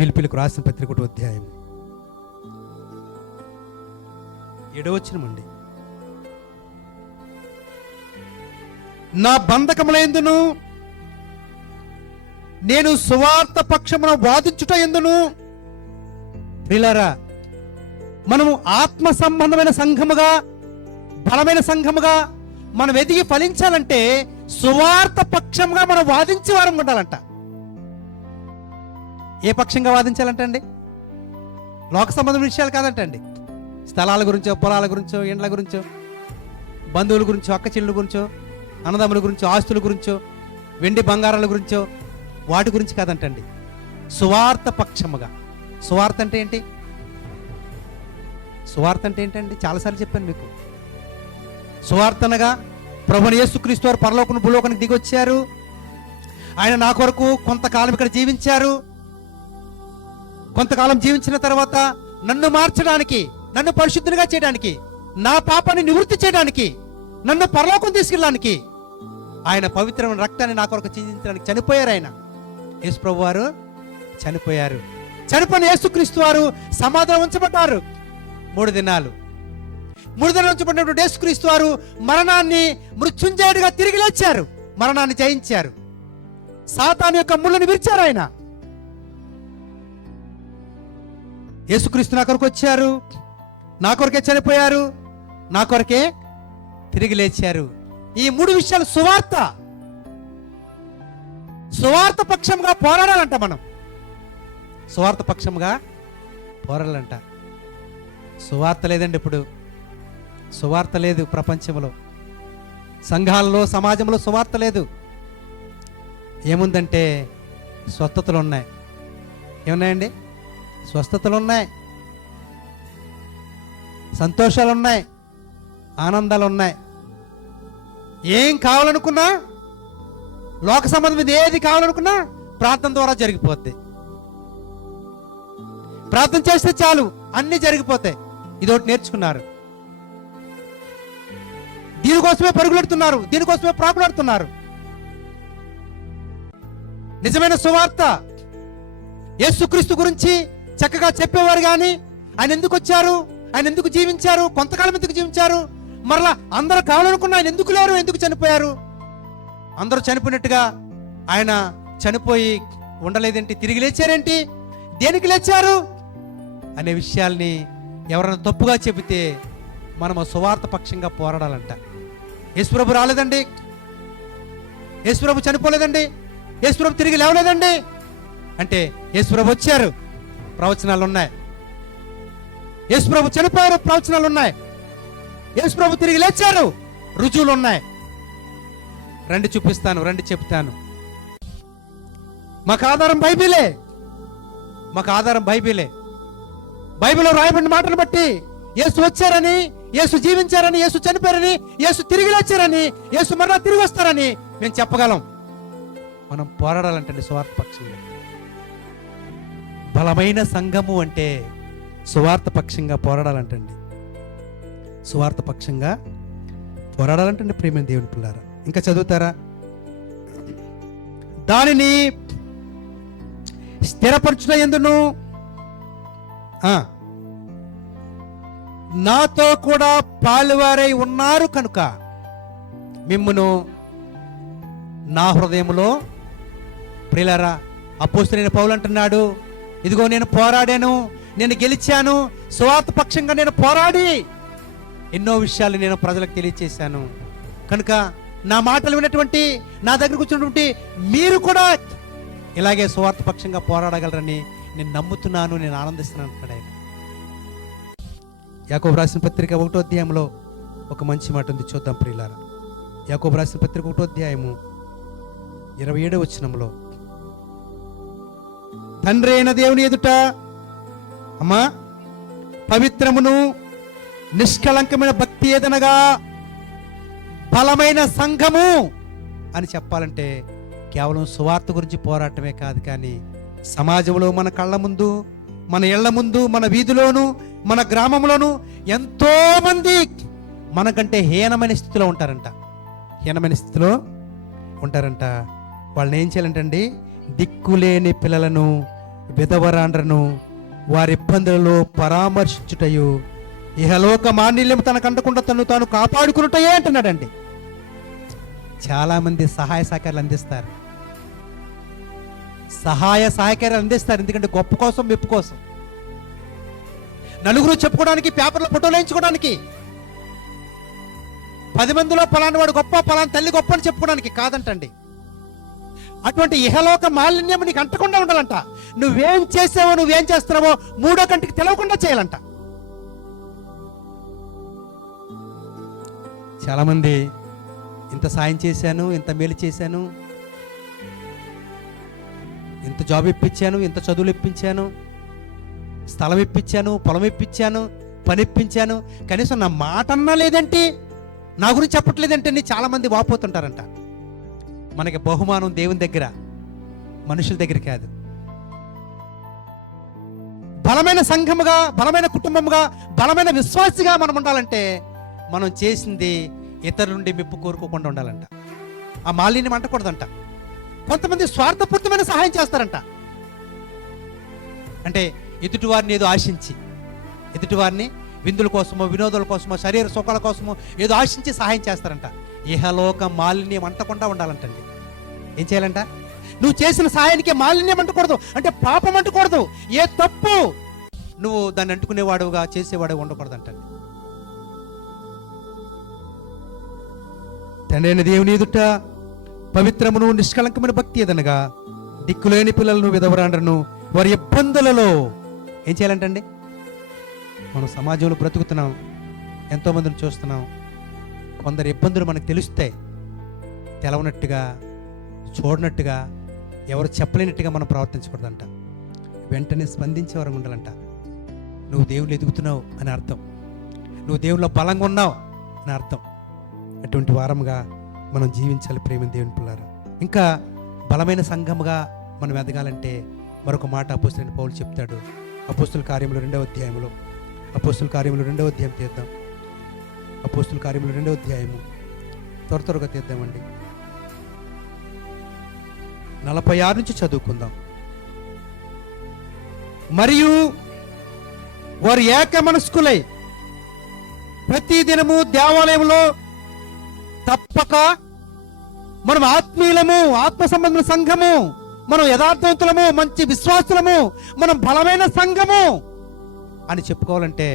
పిలిపిలకు రాసిన పత్రిక 1వ అధ్యాయం 7వ వచనమండి. నా బంధకములందును నేను సువార్త పక్షమున వాదించుట ఎందును. ప్రియులారా, మనము ఆత్మ సంబంధమైన సంఘముగా, బలమైన సంఘముగా మనం ఎదిగి ఫలించాలంటే సువార్త పక్షంగా మనం వాదించే వారం ఉండాలంట. ఏ పక్షంగా వాదించాలంట అండి? లోక సంబంధమైన విషయాలు కాదంటండి. స్థలాల గురించో, పొలాల గురించో, ఇండ్ల గురించో, బంధువుల గురించో, అక్క చెల్లెల గురించో, అన్నదమ్ముల గురించో, ఆస్తుల గురించో, వెండి బంగారాల గురించో, వాటి గురించి కాదంటండి. సువార్త పక్షముగా. సువార్త అంటే ఏంటి? సువార్త అంటే ఏంటండి? చాలాసార్లు చెప్పాను మీకు. సువార్త అనగా ప్రభువైన యేసుక్రీస్తు వారు పరలోకను భూలోకానికి దిగి వచ్చారు. ఆయన నా కొరకు కొంతకాలం ఇక్కడ జీవించారు. కొంతకాలం జీవించిన తర్వాత నన్ను మార్చడానికి, నన్ను పరిశుద్ధునిగా చేయడానికి, నా పాపాన్ని నివృత్తి చేయడానికి, నన్ను పరలోకం తీసుకెళ్ళడానికి ఆయన పవిత్రమైన రక్తాన్ని నా కొరకు చిందించడానికి చనిపోయారు. ఆయన యేసు ప్రభు వారు చనిపోయారు. చనిపోయిన యేసుక్రీస్తు వారు సమాధిలో ఉంచబడ్డారు 3 దినాలు. 3 దినాలు ఉంచబడినటువంటి యేసుక్రీస్తు వారు మరణాన్ని మృత్యుంజయుడిగా తిరిగి లేచారు. మరణాన్ని జయించారు. సాతాను యొక్క ముళ్ళను విరిచారు. ఆయన యేసుక్రీస్తు నా కొరకు వచ్చారు, నా కొరకే చనిపోయారు, నా కొరకే తిరిగి లేచారు. ఈ 3 విషయాలు సువార్త. సువార్త పక్షంగా పోరాడాలంట. మనం సువార్త పక్షంగా పోరాడాలంట. సువార్త లేదండి. ఇప్పుడు సువార్త లేదు ప్రపంచంలో, సంఘాలలో, సమాజంలో సువార్త లేదు. ఏముందంటే స్వస్థతలు ఉన్నాయి. ఏమున్నాయండి? స్వస్థతలు ఉన్నాయి, సంతోషాలు ఉన్నాయి, ఆనందాలు ఉన్నాయి. ఏం కావాలనుకున్నా, లోక సంబంధం ఏది కావాలనుకున్నా ప్రార్థన ద్వారా జరిగిపోద్ది. ప్రార్థన చేస్తే చాలు అన్ని జరిగిపోతాయి. ఇదొకటి నేర్చుకున్నారు. దీనికోసమే పరుగులెడుతున్నారు, దీనికోసమే ప్రాకులాడుతున్నారు. నిజమైన సువార్త యేసుక్రీస్తు గురించి చక్కగా చెప్పేవారు కానీ ఆయన ఎందుకు వచ్చారు, ఆయన ఎందుకు జీవించారు, కొంతకాలం ఎందుకు జీవించారు, మరలా అందరూ కావాలనుకున్న ఆయన ఎందుకు లేరు, ఎందుకు చనిపోయారు, అందరూ చనిపోయినట్టుగా ఆయన చనిపోయి ఉండలేదేంటి, తిరిగి లేచారేంటి, దేనికి లేచారు అనే విషయాల్ని ఎవరైనా తప్పుగా చెబితే మనము సువార్త పక్షంగా పోరాడాలంట. యేసుప్రభు రాలేదండి, యేసుప్రభు చనిపోలేదండి, యేసుప్రభు తిరిగి లేవలేదండి అంటే యేసుప్రభు వచ్చారు, ప్రవచనాలు ఉన్నాయి. యేసుప్రభు చనిపోయారు, ప్రవచనాలు ఉన్నాయి. యేసుప్రభు తిరిగి లేచారు, రుజువులు ఉన్నాయి. రండి చూపిస్తాను, రండి చెప్తాను. మాకు ఆధారం బైబిలే, మాకు ఆధారం బైబిలే. బైబిల్లో రాయబడిన మాటను బట్టి యేసు వచ్చారని, యేసు జీవించారని, యేసు చనిపోయారని, యేసు తిరిగి లేచారని, యేసు మరలా తిరిగి వస్తారని మేము చెప్పగలం. మనం పోరాడాలంటండి సువార్త పక్షంగా. బలమైన సంఘము అంటే సువార్త పక్షంగా పోరాడాలంటండి. సువార్త పక్షంగా పోరాడాలంటండి ప్రియమైన దేవుని పిల్లారా. ఇంకా చదువుతారా? దానిని స్థిరపరచుట యందును నాతో కూడా పాలువారై ఉన్నారు కనుక మిమ్మును నా హృదయములో. ప్రియులారా, అపోస్తలుడైన పౌలు అంటున్నాడు, ఇదిగో నేను పోరాడాను, నేను గెలిచాను, సువార్త పక్షంగా నేను పోరాడి ఎన్నో విషయాలు నేను ప్రజలకు తెలియచేశాను. కనుక నా మాటలు విన్నటువంటి, నా దగ్గరకు వచ్చినటువంటి మీరు కూడా ఇలాగే సువార్త పక్షంగా పోరాడగలరని నేను నమ్ముతున్నాను, నేను ఆనందిస్తున్నాను అంటాడు ఆయన. యాకోబు రాసిన పత్రిక 1వ అధ్యాయంలో ఒక మంచి మాట ఉంది, చూద్దాం ప్రియులారా. యాకోబు రాసిన పత్రిక 1వ అధ్యాయము 27వ వచనంలో, తండ్రి అయిన దేవుని ఎదుట అమ్మా పవిత్రమును నిష్కళంకమైన భక్తి ఏదనగా బలమైన సంఘము అని చెప్పాలంటే కేవలం సువార్త గురించి పోరాటమే కాదు, కానీ సమాజంలో మన కళ్ళ ముందు, మన ఇళ్ల ముందు, మన వీధిలోను, మన గ్రామంలోను ఎంతో మంది మనకంటే హీనమైన స్థితిలో ఉంటారంట. హీనమైన స్థితిలో ఉంటారంట. వాళ్ళని ఏం చేయాలంటండి? దిక్కులేని పిల్లలను విధవరాండ్రను వారి ఇబ్బందులలో పరామర్శించుటయు ఇహలోక మాన్యుల్యం తనకంటకుండా తను తాను కాపాడుకున్నటయే అంటున్నాడండి. చాలామంది సహాయ సహకారాలు అందిస్తారు, ఎందుకంటే గొప్ప కోసం, మెప్పు కోసం, నలుగురు చెప్పుకోవడానికి, పేపర్లో ఫోటోలు వేయించుకోవడానికి, 10 మందిలో పలానా వాడు గొప్ప, పలానా తల్లి గొప్ప అని చెప్పుకోవడానికి కాదంటండి. అటువంటి ఇహలోక మాలిన్యం నీకు అంటకుండా ఉండాలంట. నువ్వేం చేసావో, నువ్వేం చేస్తున్నావో మూడో కంటికి తెలవకుండా చేయాలంట. చాలామంది ఇంత సాయం చేశాను, ఇంత మేలు చేశాను, ఇంత జాబ్ ఇప్పించాను, ఇంత చదువులు ఇప్పించాను, స్థలం ఇప్పించాను, పొలం ఇప్పించాను, పని ఇప్పించాను, కనీసం నా మాట అన్నా లేదంటే, నా గురించి చెప్పట్లేదంటే అని చాలామంది వాపోతుంటారంట. మనకి బహుమానం దేవుని దగ్గర, మనుషుల దగ్గర కాదు. బలమైన సంఘముగా, బలమైన కుటుంబముగా, బలమైన విశ్వాసిగా మనం ఉండాలంటే మనం చేసింది ఇతరుల నుండి మెప్పు కోరుకోకుండా ఉండాలంట. ఆ మాలిన్యం అంటకూడదంట. కొంతమంది స్వార్థపూరితమైన సహాయం చేస్తారంట. అంటే ఎదుటివారిని ఏదో ఆశించి, ఎదుటివారిని విందుల కోసమో, వినోదాల కోసమో, శరీర సుఖాల కోసమో ఏదో ఆశించి సహాయం చేస్తారంట. ఇహలోక మాలిన్యం అంటకుండా ఉండాలంటండి. ఏం చేయాలంట? నువ్వు చేసిన సహాయానికి మాలిన్యం అంటకూడదు, అంటే పాపం అంటకూడదు. ఏ తప్పు నువ్వు దాన్ని అంటుకునేవాడుగా, చేసేవాడుగా ఉండకూడదంటండి. తండ్రైన దేవుని ఎదుట పవిత్రమును నిష్కలంకమైన భక్తి ఏదనగా దిక్కులేని పిల్లలను, విధవరాండ్రను వారి ఇబ్బందులలో ఏం చేయాలంటండి? మనం సమాజంలో బ్రతుకుతున్నాం, ఎంతోమందిని చూస్తున్నాం. కొందరు ఇబ్బందులు మనకు తెలుస్తాయి, తెలవనట్టుగా, చూడనట్టుగా, ఎవరు చెప్పలేనట్టుగా మనం ప్రవర్తించకూడదంట. వెంటనే స్పందించే వరకు ఉండాలంట. నువ్వు దేవుళ్ళు ఎదుగుతున్నావు అని అర్థం, నువ్వు దేవుళ్ళో బలంగా ఉన్నావు అని అర్థం. అటువంటి వారముగా మనం జీవించాలి ప్రేమ దేవుని పిల్లారా. ఇంకా బలమైన సంఘముగా మనం ఎదగాలంటే మరొక మాట అపోస్తలుడైన పౌలు చెప్తాడు. అపోస్తల కార్యములు 2వ అధ్యాయంలో, అపోస్తల కార్యములు 2వ అధ్యాయం తీద్దాం. అపోస్తల కార్యములు 2వ అధ్యాయము త్వరగా తీద్దామండి. 46 నుంచి చదువుకుందాం. మరియు వారు ఏక మనస్కులై ప్రతి దినము దేవాలయంలో తప్పక మనం ఆత్మీయులము, ఆత్మ సంబంధమైన సంఘము, మనం యథార్థవంతులము, మంచి విశ్వాసులము, మనం బలమైన సంఘము అని చెప్పుకోవాలంటే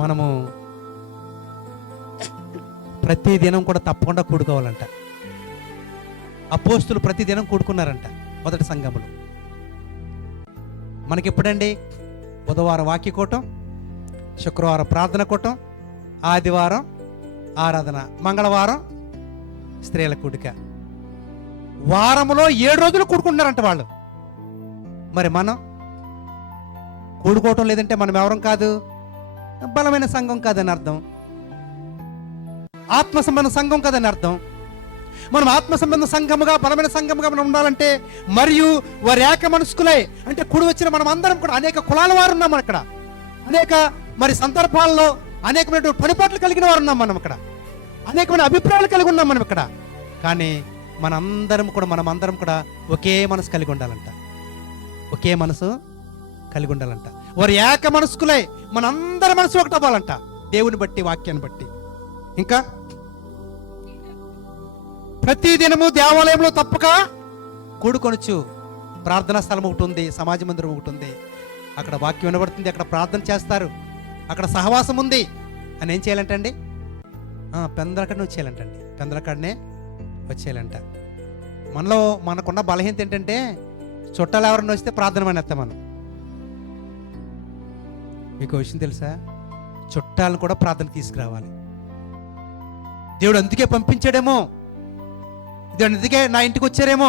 మనము ప్రతి దినం కూడా తప్పకుండా కూడుకోవాలంట. అపోస్తులు ప్రతి దినం కూడుకున్నారంట మొదటి సంఘములు. మనకెప్పుడండి? బుధవారం వాక్య కూటం, శుక్రవారం ప్రార్థన కూటం, ఆదివారం ఆరాధన, మంగళవారం స్త్రీల కూడిక. వారంలో 7 రోజులు కూడుకుంటున్నారంట వాళ్ళు. మరి మనం కూడుకోవటం లేదంటే మనం ఎవరం కాదు, బలమైన సంఘం కాదని అర్థం, ఆత్మ సంబంధ సంఘం కాదని అర్థం. మనం ఆత్మ సంబంధ సంఘముగా, బలమైన సంఘముగా మనం ఉండాలంటే, మరియు వారి ఏక మనస్కులై, అంటే కూడి వచ్చిన మనం అందరం కూడా అనేక కులాల వారు ఉన్నాం అక్కడ, అనేక మరి సందర్భాల్లో అనేకమైన పనిపాట్లు కలిగిన వారు ఉన్నాం మనం అక్కడ, అనేకమైన అభిప్రాయాలు కలిగి ఉన్నాం మనం ఇక్కడ. కానీ మనమందరం కూడా ఒకే మనసు కలిగి ఉండాలంట, ఒకే మనసు కలిగి ఉండాలంట. వారు ఏక మనస్కులై, మనందరి మనసు ఒకటి అవ్వాలంట, దేవుని బట్టి, వాక్యాన్ని బట్టి. ఇంకా ప్రతి దినము దేవాలయంలో తప్పక కూడుకొనొచ్చు. ప్రార్థనా స్థలం ఒకటి ఉంది, సమాజ మందిరం ఒకటి ఉంది, అక్కడ వాక్యం వినబడుతుంది, అక్కడ ప్రార్థన చేస్తారు, అక్కడ సహవాసం ఉంది అని ఏం చేయాలంటండి? పెందలకాడనే వచ్చేయాలంటండి, పెందలకాడనే వచ్చేయాలంట. మనలో మనకున్న బలహీనత ఏంటంటే, చుట్టాలు ఎవరన్నా వస్తే ప్రార్థన మానేస్తాం మనం. మీకు విషయం తెలుసా? చుట్టాలను కూడా ప్రార్థన తీసుకురావాలి. దేవుడు అందుకే పంపించాడేమో, దేవుడు అందుకే నా ఇంటికి వచ్చారేమో,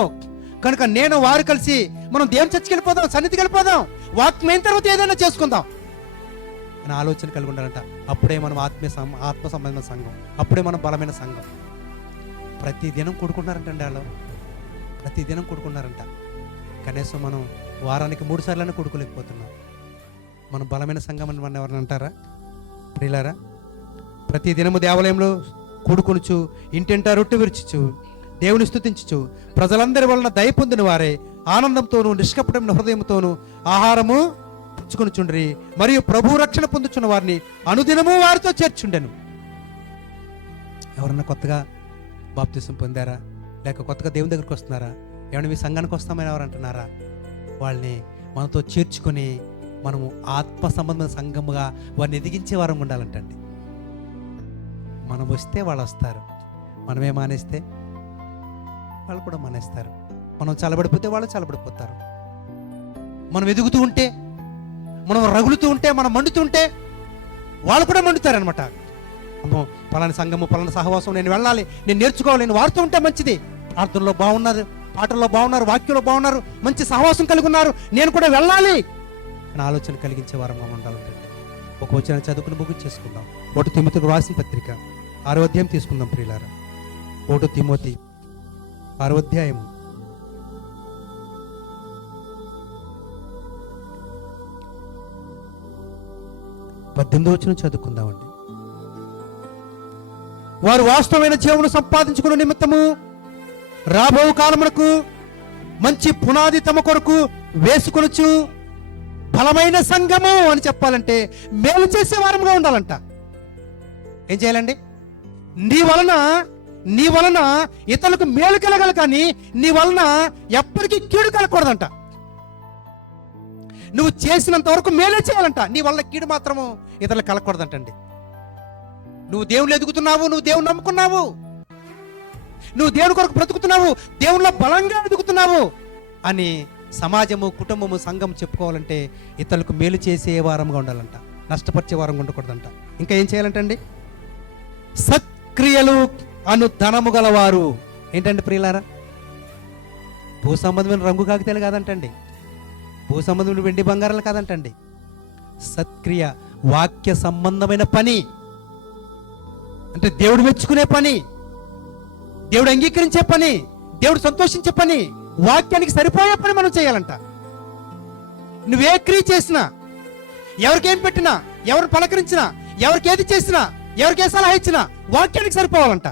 కనుక నేను వారు కలిసి మనం దేవుని చర్చికి వెళ్ళిపోదాం, సన్నిధికి వెళ్ళిపోదాం, వాక్యం తర్వాత ఏదైనా చేసుకుందాం అని ఆలోచన కలిగి ఉండాలంట. అప్పుడే మనం ఆత్మ సంబంధమైన సంఘం, అప్పుడే మనం బలమైన సంఘం. ప్రతి దినం కూడుకుంటున్నారంటండి వాళ్ళు, ప్రతి దినం కూడుకున్నారంట. కనీసం మనం వారానికి 3 సార్లైనా కూడుకోలేకపోతున్నాం. మనం బలమైన సంఘం అని మనం ఎవరైనా అంటారా? ప్రియులారా, ప్రతి దినము దేవాలయంలో కూడుకొనుచు, ఇంటింటా రొట్టె విరుచుచు, దేవుని స్తుతించుచు, ప్రజలందరి వలన దయ పొందిన వారే ఆనందంతోనూ నిష్కపటమైన హృదయంతోనూ ఆహారము పుచ్చుకొనుచుండ్రి, మరియు ప్రభు రక్షణ పొందుచున్న వారిని అనుదినము వారితో చేర్చుండెను. ఎవరన్నా కొత్తగా బాప్తిసం పొందారా, లేక కొత్తగా దేవుని దగ్గరికి వస్తున్నారా, ఏమన్నా మీ సంఘానికి వస్తామని ఎవరు అంటున్నారా, వాళ్ళని మనతో చేర్చుకొని మనము ఆత్మ సంబంధమైన సంఘముగా వారిని ఎదిగించే వారం ఉండాలంటండి. మనం వస్తే వాళ్ళు వస్తారు, మనమే మానేస్తే వాళ్ళు కూడా మానేస్తారు. మనం చల్లబడిపోతే వాళ్ళు చల్లబడిపోతారు. మనం ఎదుగుతూ ఉంటే, మనం రగులుతూ ఉంటే, మనం మండుతూ ఉంటే వాళ్ళు కూడా మండుతారనమాట. అమ్మో పలాని సంఘము, పలాని సహవాసం నేను వెళ్ళాలి, నేను నేర్చుకోవాలి, నేను వాడుతూ ఉంటే మంచిది. ప్రార్థనలో బాగున్నారు, పాటల్లో బాగున్నారు, వాక్యంలో బాగున్నారు, మంచి సహవాసం కలిగి ఉన్నారు, నేను కూడా వెళ్ళాలి అని ఆలోచన కలిగించే వారంగా ఉండాలంటే ఒక వచనం చదువుకుని ముగింపు చేసుకుందాం. 1 తిమోతికి రాసిన పత్రిక 6వ అధ్యాయం తీసుకుందాం ప్రియులారా. 1 తిమోతి 6వ అధ్యాయం 18వ వచనం చదువుకుందామండి. వారు వాస్తవమైన జీవమును సంపాదించుకునే నిమిత్తము రాబో కాలమునకు మంచి పునాది తమ కొరకు వేసుకొనొచ్చు బలమైన సంఘము అని చెప్పాలంటే మేలు చేసే వారంగా ఉండాలంట. ఏం చేయాలండి? నీ వలన ఇతరులకు మేలు కలగాలి, కానీ నీ వలన ఎప్పటికీ కీడు కలగకూడదంట. నువ్వు చేసినంత వరకు మేలే చేయాలంట, నీ వల్ల కీడు మాత్రము ఇతరులకు కలగకూడదంటండి. నువ్వు దేవుళ్ళు ఎదుగుతున్నావు, నువ్వు దేవుని నమ్ముకున్నావు, నువ్వు దేవుని కొరకు బ్రతుకుతున్నావు, దేవునిలో బలంగా ఎదుగుతున్నావు అని సమాజము, కుటుంబము, సంఘం చెప్పుకోవాలంటే ఇతరులకు మేలు చేసే వారంగా ఉండాలంట, నష్టపరిచే వారంగా ఉండకూడదంట. ఇంకా ఏం చేయాలంటండి? సత్క్రియలు అను ధనము గలవారు. ఏంటండి ప్రియులారా? భూ సంబంధమైన రంగు కాగితాలు కాదంటండి, భూ సంబంధమైన వెండి బంగారాలు కాదంటండి. సత్క్రియ, వాక్య సంబంధమైన పని, అంటే దేవుడు మెచ్చుకునే పని, దేవుడు అంగీకరించే పని, దేవుడు సంతోషించే పని, వాక్యానికి సరిపోయే పని మనం చేయాలంట. నువ్వే క్రియ చేసినా, ఎవరికేం పెట్టినా, ఎవరు పలకరించినా, ఎవరికి ఏది చేసినా, ఎవరికి ఏ సలహా ఇచ్చినా వాక్యానికి సరిపోవాలంట.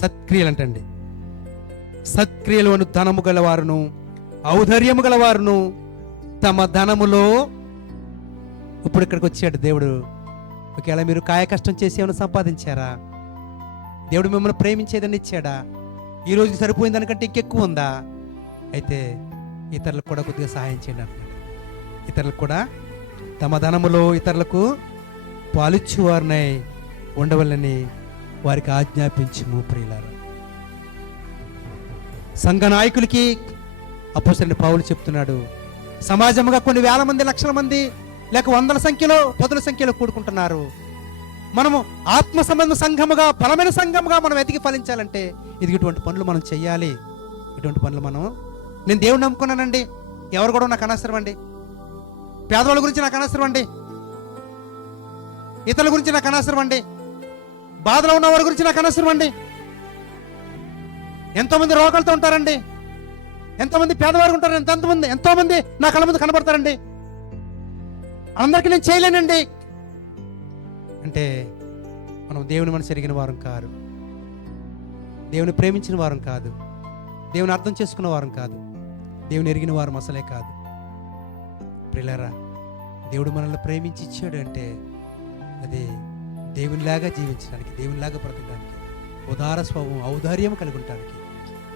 సత్క్రియలు అంటండి. సత్క్రియలు అను ధనము గలవారును ఔదార్యము గలవారును తమ ధనములో, ఇప్పుడు ఇక్కడికి వచ్చాడు దేవుడు. ఒకవేళ మీరు కాయ కష్టం చేసి ఏమైనా సంపాదించారా? దేవుడు మిమ్మల్ని ప్రేమించేదని ఇచ్చాడా? ఈ రోజు సరిపోయిన దానికంటే ఇంకెక్కువ ఉందా? అయితే ఇతరులకు కూడా కొద్దిగా సహాయం చేయండి అంటున్నాడు. ఇతరులకు కూడా తమ ధనములో ఇతరులకు పాలిచ్చువారినై ఉండవలని వారికి ఆజ్ఞాపించుము ప్రియులారా. సంఘ నాయకులకి అపోస్తలుడైన పౌలు చెప్తున్నాడు, సమాజంగా కొన్ని వేల మంది, లక్షల మంది, లేక వందల సంఖ్యలో, పదుల సంఖ్యలో కూడుకుంటున్నారు. మనము ఆత్మ సంబంధ సంఘముగా, బలమైన సంఘముగా మనం ఎదిగి ఫలించాలంటే ఇటువంటి పనులు మనం చెయ్యాలి. ఇటువంటి పనులు నేను దేవుడు నమ్ముకున్నానండి, ఎవరు కూడా నాకు అనవసరం అండి, పేదవాళ్ళ గురించి నాకు అనవసరం అండి, ఇతరుల గురించి నాకు అనవసరం అండి, బాధలో ఉన్న వారి గురించి నాకు అనవసరం అండి. ఎంతోమంది రోగాలతో ఉంటారండి, ఎంతోమంది పేదవారు ఉంటారు, ఎంతోమంది నా కళ్ళ ముందు కనబడతారండి, అందరికీ నేను చేయలేనండి అంటే మనం దేవుని మనసు ఎరిగిన వారం కాదు, దేవుని ప్రేమించిన వారం కాదు, దేవుని అర్థం చేసుకున్న వారం కాదు, దేవుని ఎరిగిన వారం అసలే కాదు. ప్రియులారా, దేవుడు మనల్ని ప్రేమించి ఇచ్చాడు అంటే అది దేవునిలాగా జీవించడానికి, దేవునిలాగా బ్రతకడానికి, ఉదార స్వభావం, ఔదార్యం కలిగి ఉండడానికి.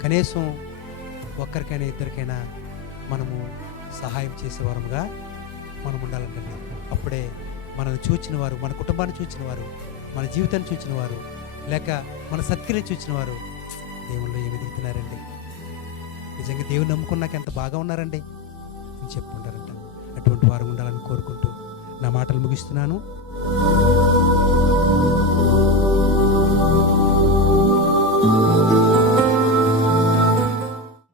కనీసం ఒక్కరికైనా ఇద్దరికైనా మనము సహాయం చేసేవారముగా మనం ఉండాలంటే అప్పుడే మనల్ని చూచిన వారు, మన కుటుంబాన్ని చూచిన వారు, మన జీవితాన్ని చూచిన వారు, లేక మన సత్క్రియలు చూచిన వారు దేవుళ్ళు ఏమి ఎదుగుతున్నారండి, నిజంగా దేవుని నమ్ముకున్నాక ఎంత బాగా ఉన్నారండి అని చెప్పుకుంటారంట. అటువంటి వారు ఉండాలని కోరుకుంటూ నా మాటలు ముగిస్తున్నాను.